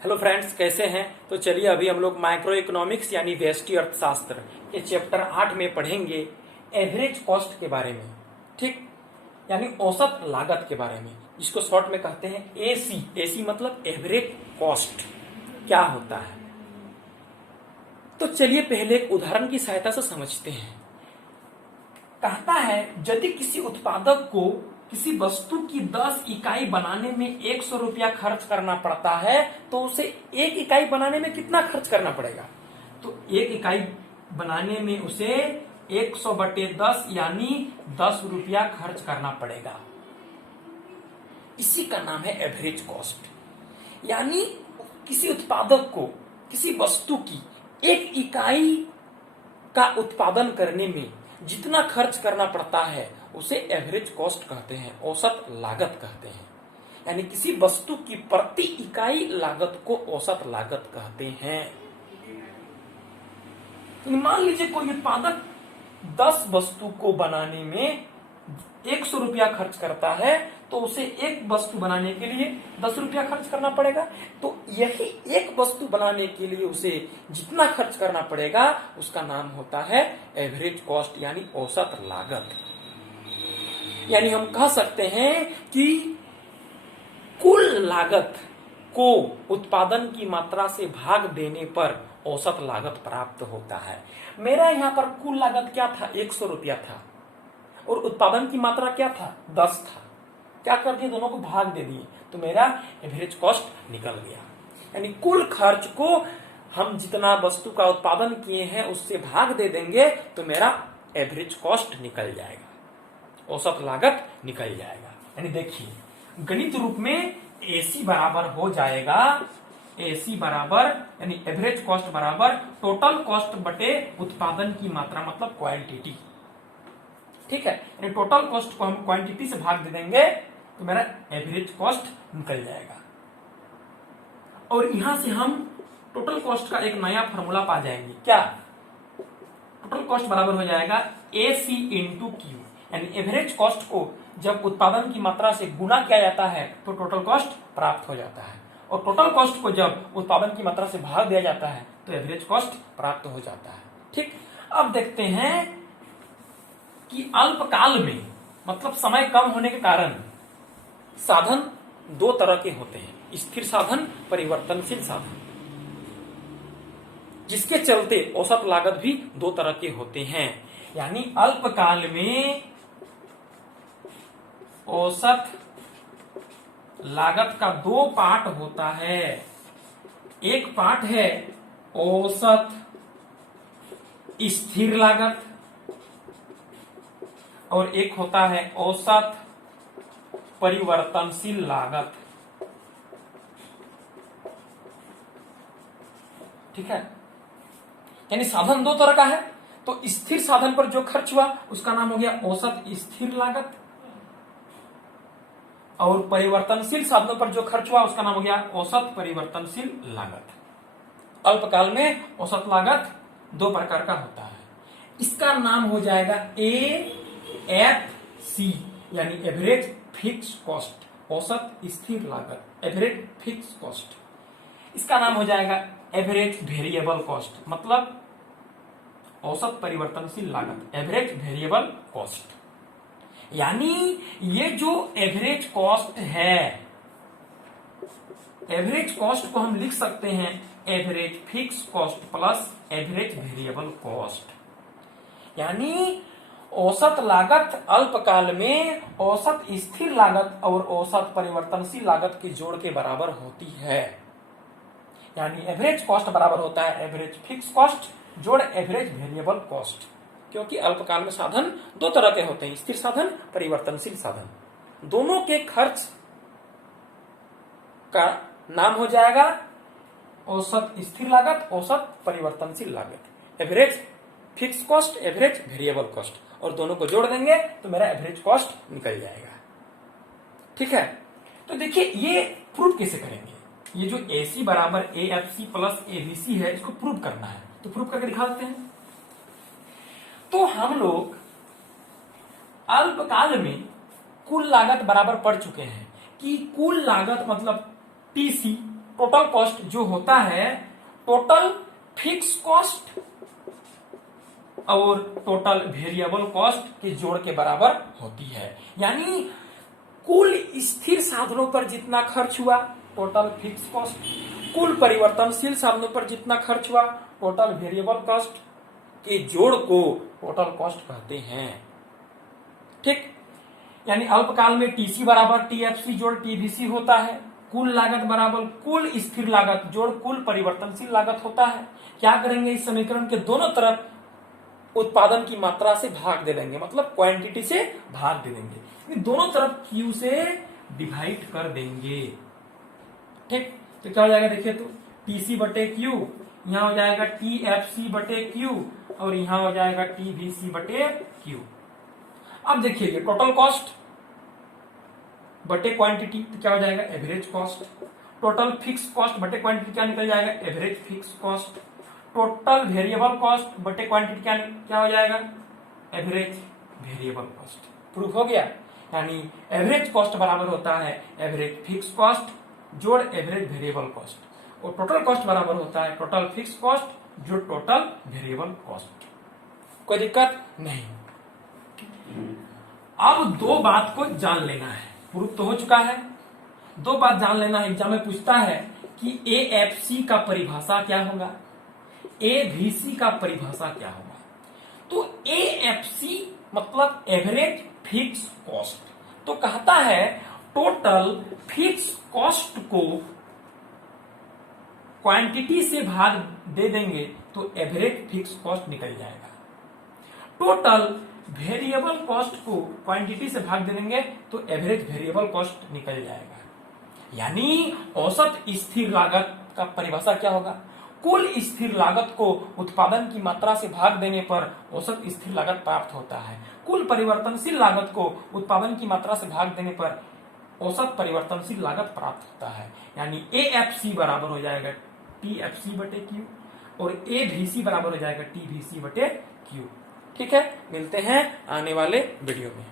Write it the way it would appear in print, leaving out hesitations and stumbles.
Hello friends, कैसे हैं। तो चलिए अभी हम लोग माइक्रो इकोनॉमिक्स यानी व्यष्टि अर्थशास्त्र के चैप्टर 8 में पढ़ेंगे एवरेज कॉस्ट के बारे में। ठीक, यानी औसत लागत के बारे में, जिसको शॉर्ट में कहते हैं एसी। एसी मतलब एवरेज कॉस्ट क्या होता है। तो चलिए पहले एक उदाहरण की सहायता से समझते हैं। कहता है यदि किसी उत्पादक को किसी वस्तु की 10 इकाई बनाने में 100 रुपया खर्च करना पड़ता है, तो उसे एक इकाई बनाने में कितना खर्च करना पड़ेगा। तो एक इकाई बनाने में उसे 100/10 यानी 10 रुपया खर्च करना पड़ेगा। इसी का नाम है एवरेज कॉस्ट। यानी किसी उत्पादक को किसी वस्तु की एक इकाई का उत्पादन करने में जितना खर्च करना पड़ता है उसे एवरेज कॉस्ट कहते हैं, औसत लागत कहते हैं। यानी किसी वस्तु की प्रति इकाई लागत को औसत लागत कहते हैं। मान लीजिए कोई उत्पादक 10 वस्तु को बनाने में 100 रुपया खर्च करता है, तो उसे एक वस्तु बनाने के लिए 10 रुपया खर्च करना पड़ेगा। तो यही एक वस्तु बनाने के लिए उसे जितना खर्च करना पड़ेगा उसका नाम होता है एवरेज कॉस्ट यानी औसत लागत। यानी हम कह सकते हैं कि कुल लागत को उत्पादन की मात्रा से भाग देने पर औसत लागत प्राप्त होता है। मेरा यहाँ पर कुल लागत क्या था, 100 रुपया था, और उत्पादन की मात्रा क्या था, 10 था। क्या कर दिए, दोनों को भाग दे दिए, तो मेरा एवरेज कॉस्ट निकल गया। यानी कुल खर्च को हम जितना वस्तु का उत्पादन किए हैं उससे भाग दे देंगे तो मेरा एवरेज कॉस्ट निकल जाएगा, औसत लागत निकल जाएगा। यानी देखिए गणित रूप में एसी बराबर हो जाएगा, एसी बराबर यानी एवरेज कॉस्ट बराबर टोटल कॉस्ट बटे उत्पादन की मात्रा मतलब क्वांटिटी। ठीक है, यानी टोटल कॉस्ट को हम क्वांटिटी से भाग दे देंगे तो मेरा एवरेज कॉस्ट निकल जाएगा। और यहां से हम टोटल कॉस्ट का एक नया फॉर्मूला पा जाएंगे। क्या, टोटल कॉस्ट बराबर हो जाएगा AC इंटू क्यू। यानी एवरेज कॉस्ट को जब उत्पादन की मात्रा से गुणा किया जाता है तो टोटल कॉस्ट प्राप्त हो जाता है, और टोटल कॉस्ट को जब उत्पादन की मात्रा से भाग दिया जाता है तो एवरेज कॉस्ट प्राप्त हो जाता है। ठीक, अब देखते हैं कि अल्पकाल में मतलब समय कम होने के कारण साधन दो तरह के होते हैं, स्थिर साधन, परिवर्तनशील साधन, जिसके चलते औसत लागत भी दो तरह के होते हैं। यानी अल्पकाल में औसत लागत का दो पार्ट होता है। एक पार्ट है औसत स्थिर लागत और एक होता है औसत परिवर्तनशील लागत। ठीक है, यानी साधन दो तरह का है। तो स्थिर साधन पर जो खर्च हुआ उसका नाम हो गया औसत स्थिर लागत, और परिवर्तनशील साधनों पर जो खर्च हुआ उसका नाम हो गया औसत परिवर्तनशील लागत। अल्पकाल में औसत लागत दो प्रकार का होता है। इसका नाम हो जाएगा AFC यानी एवरेज फिक्स कॉस्ट, औसत स्थिर लागत, एवरेज फिक्स कॉस्ट। इसका नाम हो जाएगा एवरेज वेरिएबल कॉस्ट, मतलब औसत परिवर्तनशील लागत, एवरेज वेरिएबल कॉस्ट। यानी ये जो एवरेज कॉस्ट है, एवरेज कॉस्ट को हम लिख सकते हैं average fix cost plus average variable cost. यानी औसत लागत अल्पकाल में औसत स्थिर लागत और औसत परिवर्तनशील लागत के जोड़ के बराबर होती है। यानी एवरेज कॉस्ट बराबर होता है एवरेज फिक्स कॉस्ट जोड़ एवरेज वेरिएबल कॉस्ट। क्योंकि अल्पकाल में साधन दो तरह के होते हैं, स्थिर साधन, परिवर्तनशील साधन। दोनों के खर्च का नाम हो जाएगा औसत स्थिर लागत, औसत परिवर्तनशील लागत, average fix cost, average variable cost, और दोनों को जोड़ देंगे तो मेरा एवरेज कॉस्ट निकल जाएगा। ठीक है, तो देखिए ये प्रूव कैसे करेंगे। ये जो AC बराबर AFC प्लस ABC है, इसको प्रूव करना है, तो प्रूव करके दिखा देते हैं। तो हम लोग अल्पकाल में कुल लागत बराबर पढ़ चुके हैं कि कुल लागत मतलब TC टोटल कॉस्ट जो होता है टोटल फिक्स कॉस्ट और टोटल वेरिएबल कॉस्ट के जोड़ के बराबर होती है। यानी कुल स्थिर साधनों पर जितना खर्च हुआ टोटल फिक्स कॉस्ट, कुल परिवर्तनशील साधनों पर जितना खर्च हुआ टोटल वेरिएबल कॉस्ट के जोड़ को टोटल कॉस्ट कहते हैं। ठीक, यानी अल्पकाल में टीसी बराबर टीएफसी जोड़ टीवीसी होता है। कुल लागत बराबर कुल स्थिर लागत जोड़ कुल परिवर्तनशील लागत होता है। क्या करेंगे, इस समीकरण के दोनों तरफ उत्पादन की मात्रा से भाग दे देंगे, मतलब क्वांटिटी से भाग दे देंगे, दोनों तरफ क्यू से डिवाइड कर देंगे। ठीक, तो क्या हो जाएगा देखिए, तो टीसी बटे क्यू, यहां हो जाएगा टीएफसी बटे क्यू और यहां हो जाएगा टीवीसी बटे क्यू। अब देखिए टोटल कॉस्ट बटे क्वांटिटी, तो क्या हो जाएगा average cost. Total fix cost बटे क्वांटिटी क्या निकल जाएगा average fix cost. Total variable cost बटे क्वांटिटी क्या हो जाएगा एवरेज वेरिएबल कॉस्ट। प्रूफ हो गया, यानी एवरेज कॉस्ट बराबर होता है एवरेज फिक्स कॉस्ट जोड़ एवरेज वेरिएबल कॉस्ट और टोटल कॉस्ट बराबर होता है टोटल फिक्स कॉस्ट जोड़ टोटल वेरिएबल कॉस्ट। कोई दिक्कत नहीं। अब दो बात को जान लेना है, प्रूफ तो हो चुका है, दो बात जान लेना है। एग्जाम में पूछता है कि एएफसी का परिभाषा क्या होगा, एवीसी का परिभाषा क्या होगा। तो एएफसी मतलब एवरेज फिक्स कॉस्ट, तो कहता है टोटल फिक्स कॉस्ट को क्वांटिटी से भाग दे देंगे तो एवरेज फिक्स कॉस्ट निकल जाएगा। टोटल वेरिएबल कॉस्ट को क्वांटिटी से भाग दे देंगे तो एवरेज वेरिएबल कॉस्ट निकल जाएगा। यानी औसत स्थिर लागत का परिभाषा क्या होगा, कुल स्थिर लागत को उत्पादन की मात्रा से भाग देने पर औसत स्थिर लागत प्राप्त होता है। कुल परिवर्तनशील लागत को उत्पादन की मात्रा से भाग देने पर औसत परिवर्तनशील लागत प्राप्त होता है। यानी एएफसी बराबर हो जाएगा टीएफसी बटे क्यू और एवीसी बराबर हो जाएगा टीवीसी बटे क्यू। ठीक है, मिलते हैं आने वाले वीडियो में।